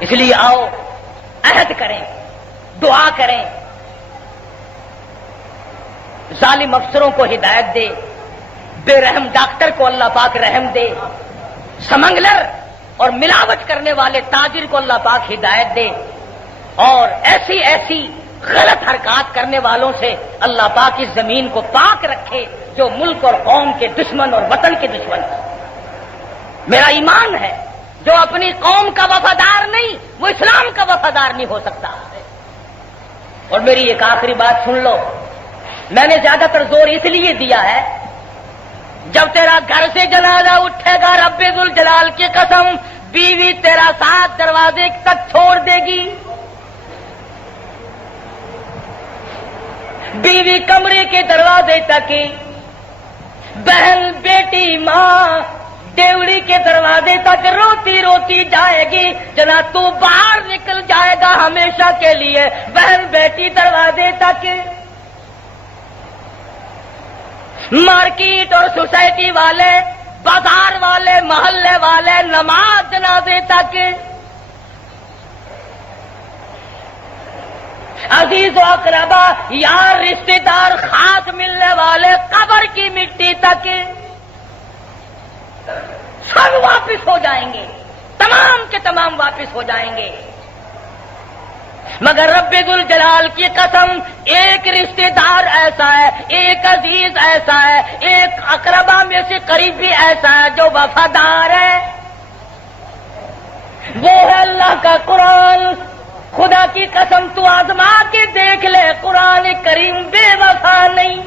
اس لیے آؤ عہد کریں، دعا کریں، ظالم افسروں کو ہدایت دے، بے رحم ڈاکٹر کو اللہ پاک رحم دے، سمنگلر اور ملاوٹ کرنے والے تاجر کو اللہ پاک ہدایت دے، اور ایسی ایسی غلط حرکات کرنے والوں سے اللہ پاک اس زمین کو پاک رکھے جو ملک اور قوم کے دشمن اور وطن کے دشمن ہیں۔ میرا ایمان ہے جو اپنی قوم کا وفادار نہیں وہ اسلام کا وفادار نہیں ہو سکتا۔ اور میری ایک آخری بات سن لو، میں نے زیادہ تر زور اس لیے دیا ہے جب تیرا گھر سے جنازہ اٹھے گا رب ذوالجلال کی قسم بیوی تیرا ساتھ دروازے تک چھوڑ دے گی، بیوی کمرے کے دروازے تک، بہن بیٹی ماں ڈیوڑی کے دروازے تک روتی روتی جائے گی، جناب تو باہر نکل جائے گا ہمیشہ کے لیے بہن بیٹی دروازے تک، مارکیٹ اور سوسائٹی والے، بازار والے، محلے والے نماز جنازے تک، عزیز و اقربا یار رشتے دار خاص ملنے والے قبر کی مٹی تک سب واپس ہو جائیں گے، تمام کے تمام واپس ہو جائیں گے، مگر رب ذوالجلال کی قسم ایک رشتے دار ایسا ہے، ایک عزیز ایسا ہے، ایک اقربا میں سے قریبی ایسا ہے جو وفادار ہے، وہ ہے اللہ کا قرآن۔ خدا کی قسم تو آزما کے دیکھ لے، قرآن کریم بے وفا نہیں۔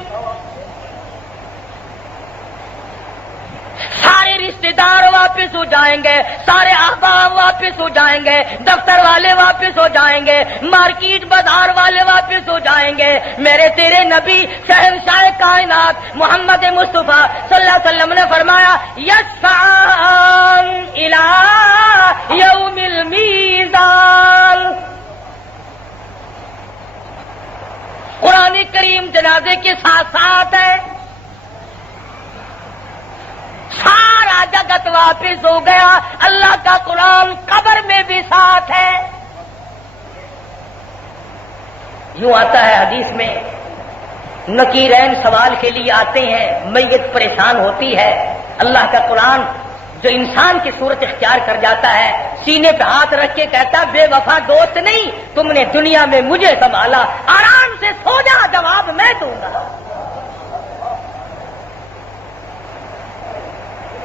سارے رشتے دار واپس ہو جائیں گے، سارے احباب واپس ہو جائیں گے، دفتر والے واپس ہو جائیں گے، مارکیٹ بازار والے واپس ہو جائیں گے، میرے تیرے نبی شہنشاہ کائنات محمد مصطفیٰ صلی اللہ علیہ وسلم نے فرمایا یسعان الی یوم المیزان۔ قرآن کریم جنازے کے ساتھ ساتھ ہے، سارا جگت واپس ہو گیا، اللہ کا قرآن قبر میں بھی ساتھ ہے۔ یوں آتا ہے حدیث میں، نکیرین سوال کے لیے آتے ہیں، میت پریشان ہوتی ہے، اللہ کا قرآن جو انسان کی صورت اختیار کر جاتا ہے سینے پہ ہاتھ رکھ کے کہتا بے وفا دوست نہیں، تم نے دنیا میں مجھے سنبھالا، آرام سے سو جا، جواب میں دوں گا۔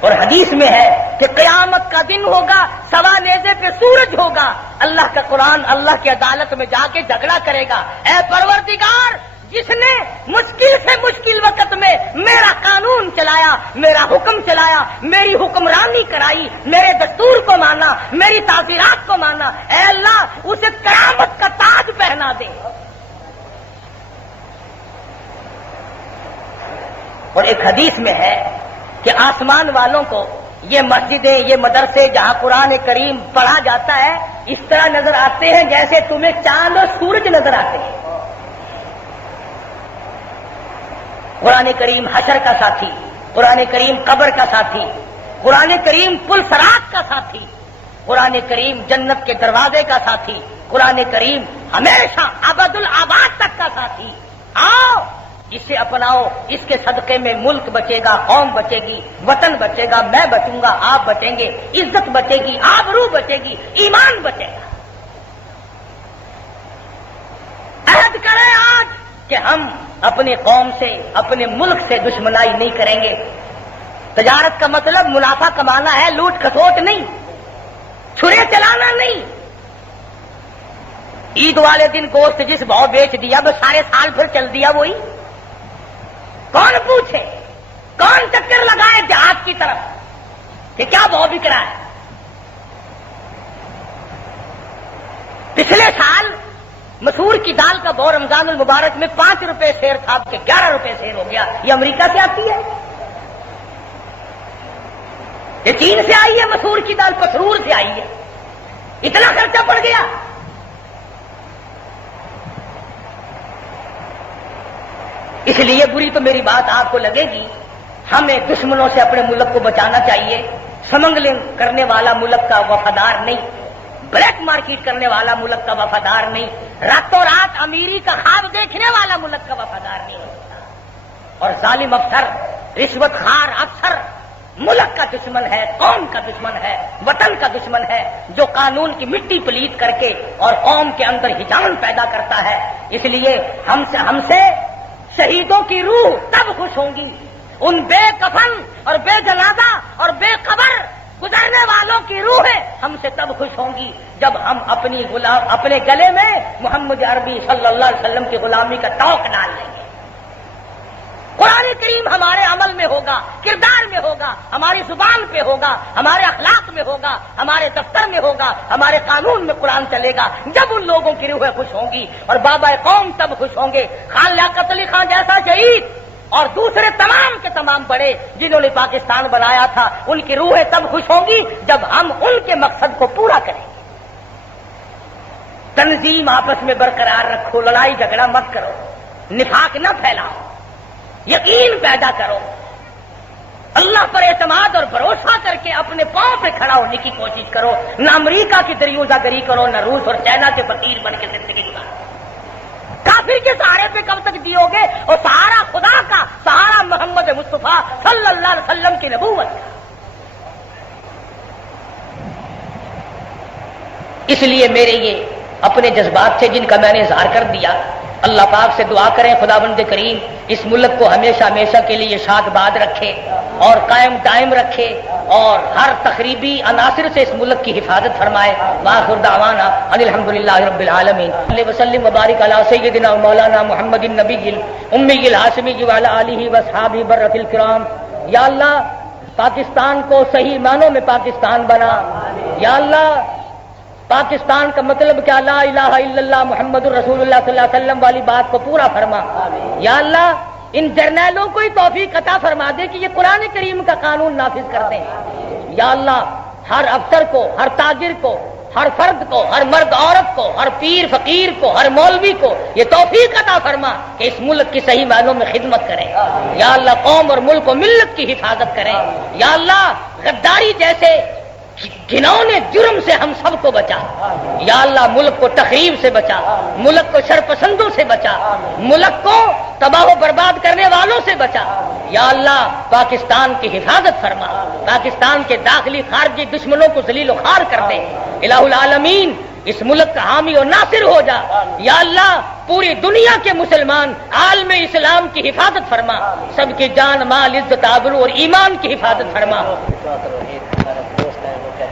اور حدیث میں ہے کہ قیامت کا دن ہوگا، سوا نیزے پہ سورج ہوگا، اللہ کا قرآن اللہ کی عدالت میں جا کے جھگڑا کرے گا، اے پروردگار جس نے مشکل سے مشکل وقت میں میرا قانون چلایا چلایا، میرا حکم چلایا، میری حکمرانی کرائی، میرے دستور کو مانا، میری تعزیرات کو مانا، اے اللہ اسے کرامت کا تاج پہنا دے۔ اور ایک حدیث میں ہے کہ آسمان والوں کو یہ مسجدیں، یہ مدرسے جہاں قرآن کریم پڑھا جاتا ہے اس طرح نظر آتے ہیں جیسے تمہیں چاند اور سورج نظر آتے ہیں۔ قرآن کریم حشر کا ساتھی، قرآن کریم قبر کا ساتھی، قرآن کریم پل صراط کا ساتھی، قرآن کریم جنت کے دروازے کا ساتھی، قرآن کریم ہمیشہ ابد الآباد تک کا ساتھی۔ آؤ اسے اپناؤ، اس کے صدقے میں ملک بچے گا، قوم بچے گی، وطن بچے گا، میں بچوں گا، آپ بچیں گے، عزت بچے گی، آبرو بچے گی، ایمان بچے گا۔ عہد کریں آج کہ ہم اپنی قوم سے، اپنے ملک سے دشمنائی نہیں کریں گے۔ تجارت کا مطلب منافع کمانا ہے، لوٹ کھسوٹ نہیں، چھرے چلانا نہیں۔ عید والے دن گوشت جس بھاؤ بیچ دیا بس سارے سال پھر چل دیا وہی۔ کون پوچھے، کون چکر لگائے جہاد کی طرف کہ کیا بھاؤ بک رہا ہے؟ پچھلے سال مسور کی دال کا بھاؤ رمضان المبارک میں 5 روپے سیر تھا، کہ 11 روپے سیر ہو گیا۔ یہ امریکہ سے آتی ہے، یہ چین سے آئی ہے، مسور کی دال پسرور سے آئی ہے، اتنا خرچہ پڑ گیا۔ اس لیے بری تو میری بات آپ کو لگے گی، ہمیں دشمنوں سے اپنے ملک کو بچانا چاہیے۔ سمگلنگ کرنے والا ملک کا وفادار نہیں، بلیک مارکیٹ کرنے والا ملک کا وفادار نہیں، راتوں رات امیری کا خواب دیکھنے والا ملک کا وفادار نہیں ہوتا۔ اور ظالم افسر، رشوت خوار افسر ملک کا دشمن ہے، قوم کا دشمن ہے، وطن کا دشمن ہے، جو قانون کی مٹی پلید کر کے اور قوم کے اندر ہجان پیدا کرتا ہے۔ اس لیے ہم سے شہیدوں کی روح تب خوش ہوں گی، ان بے کفن اور بے جنازہ اور بے قبر گزرنے والوں کی روحیں ہم سے تب خوش ہوں گی جب ہم اپنے گلے میں محمد عربی صلی اللہ علیہ وسلم کی غلامی کا توق ڈال لیں گے۔ قرآن کریم ہمارے عمل میں ہوگا، کردار میں ہوگا، ہماری زبان پہ ہوگا، ہمارے اخلاق میں ہوگا، ہمارے دفتر میں ہوگا، ہمارے قانون میں قرآن چلے گا۔ جب ان لوگوں کی روحیں خوش ہوں گی اور بابا قوم تب خوش ہوں گے۔ خان لیاقت علی خان جیسا شہید اور دوسرے تمام کے تمام بڑے جنہوں نے پاکستان بنایا تھا، ان کی روحیں تب خوش ہوں گی جب ہم ان کے مقصد کو پورا کریں گے۔ تنظیم آپس میں برقرار رکھو، لڑائی جھگڑا مت کرو، نفاق نہ پھیلاؤ، یقین پیدا کرو، اللہ پر اعتماد اور بھروسہ کر کے اپنے پاؤں پہ کھڑا ہونے کی کوشش کرو۔ نہ امریکہ کی دریوزہ گری کرو، نہ روس اور چائنا کے فقیر بن کے زندگی گزارو۔ کافر کے سہارے پہ کب تک جیو گے؟ اور سہارا خدا کا، سہارا محمد مصطفیٰ صلی اللہ علیہ وسلم کی نبوت کا۔ اس لیے میرے یہ اپنے جذبات تھے جن کا میں نے اظہار کر دیا۔ اللہ پاک سے دعا کریں خداوند کریم اس ملک کو ہمیشہ ہمیشہ کے لیے شاد باد رکھے اور قائم دائم رکھے اور ہر تخریبی عناصر سے اس ملک کی حفاظت فرمائے۔ وآخر دعوانا ان الحمدللہ رب العالمین صلی وسلم وبارک علی سیدنا مولانا محمد النبی الامی الہاشمی وعلی آلہ واصحابہ برۃ الکرام۔ یا اللہ پاکستان کو صحیح معنوں میں پاکستان بنا۔ یا اللہ پاکستان کا مطلب کیا، لا الہ الا اللہ محمد الرسول اللہ صلی اللہ علیہ وسلم والی بات کو پورا فرما۔ یا اللہ ان جرنیلوں کو ہی توفیق عطا فرما دے کہ یہ قرآن کریم کا قانون نافذ کر دیں۔ یا اللہ ہر افسر کو، ہر تاجر کو، ہر فرد کو، ہر مرد عورت کو، ہر پیر فقیر کو، ہر مولوی کو یہ توفیق عطا فرما کہ اس ملک کی صحیح معنوں میں خدمت کریں۔ یا اللہ قوم اور ملک و ملت کی حفاظت کریں۔ یا اللہ غداری جیسے گھنونے جرم سے ہم سب کو بچا۔ یا اللہ ملک کو تخریب سے بچا، ملک کو شرپسندوں سے بچا، ملک کو تباہ و برباد کرنے والوں سے بچا۔ یا اللہ پاکستان کی حفاظت فرما، پاکستان کے داخلی خارجی دشمنوں کو ذلیل و خوار کر دے۔ الہ العالمین اس ملک کا حامی اور ناصر ہو جا یا اللہ، پوری دنیا کے مسلمان عالم اسلام کی حفاظت فرما، سب کی جان مال عزت آبرو اور ایمان کی حفاظت فرما۔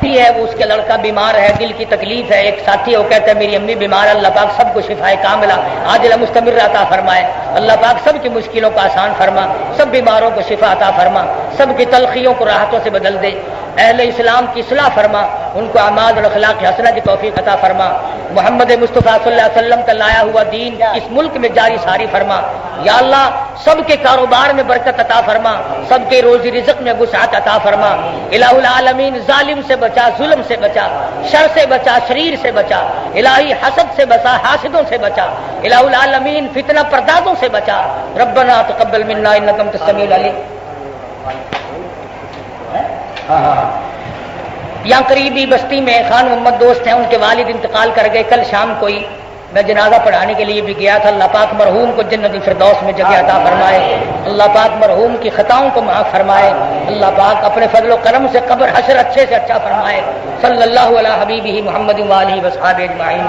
ہے وہ اس کے لڑکا بیمار ہے، دل کی تکلیف ہے، ایک ساتھی وہ کہتا ہے میری امی بیمار ہے، اللہ پاک سب کو شفائے کاملہ عاجلہ مستمر عطا فرمائے، اللہ پاک سب کی مشکلوں کو آسان فرما، سب بیماروں کو شفا عطا فرما، سب کی تلخیوں کو راحتوں سے بدل دے، اہل اسلام کی اصلاح فرما، ان کو اعمال اور اخلاق حسنہ کی توفیق عطا فرما، محمد مصطفیٰ صلی اللہ علیہ وسلم کا لایا ہوا دین اس ملک میں جاری ساری فرما، یا اللہ سب کے کاروبار میں برکت عطا فرما، سب کے روزی رزق میں وسعت عطا فرما، الہ العالمین ظالم سے بچا، ظلم سے بچا، شر سے بچا، شریر سے بچا، الہی حسد سے بچا، حاسدوں سے بچا، الہ العالمین فتنہ پردازوں سے بچا، ربنا تقبل منا انک انت السمیع العلیم۔ یہاں قریبی بستی میں خان محمد دوست ہیں، ان کے والد انتقال کر گئے، کل شام کو ہی میں جنازہ پڑھانے کے لیے بھی گیا تھا، اللہ پاک مرحوم کو جنت الفردوس میں جگہ عطا فرمائے، اللہ پاک مرحوم کی خطاؤں کو معاف فرمائے، اللہ پاک اپنے فضل و کرم سے قبر حشر اچھے سے اچھا فرمائے، صلی اللہ علیہ حبیبہ محمد و آلہ و صحبہ اجمعین۔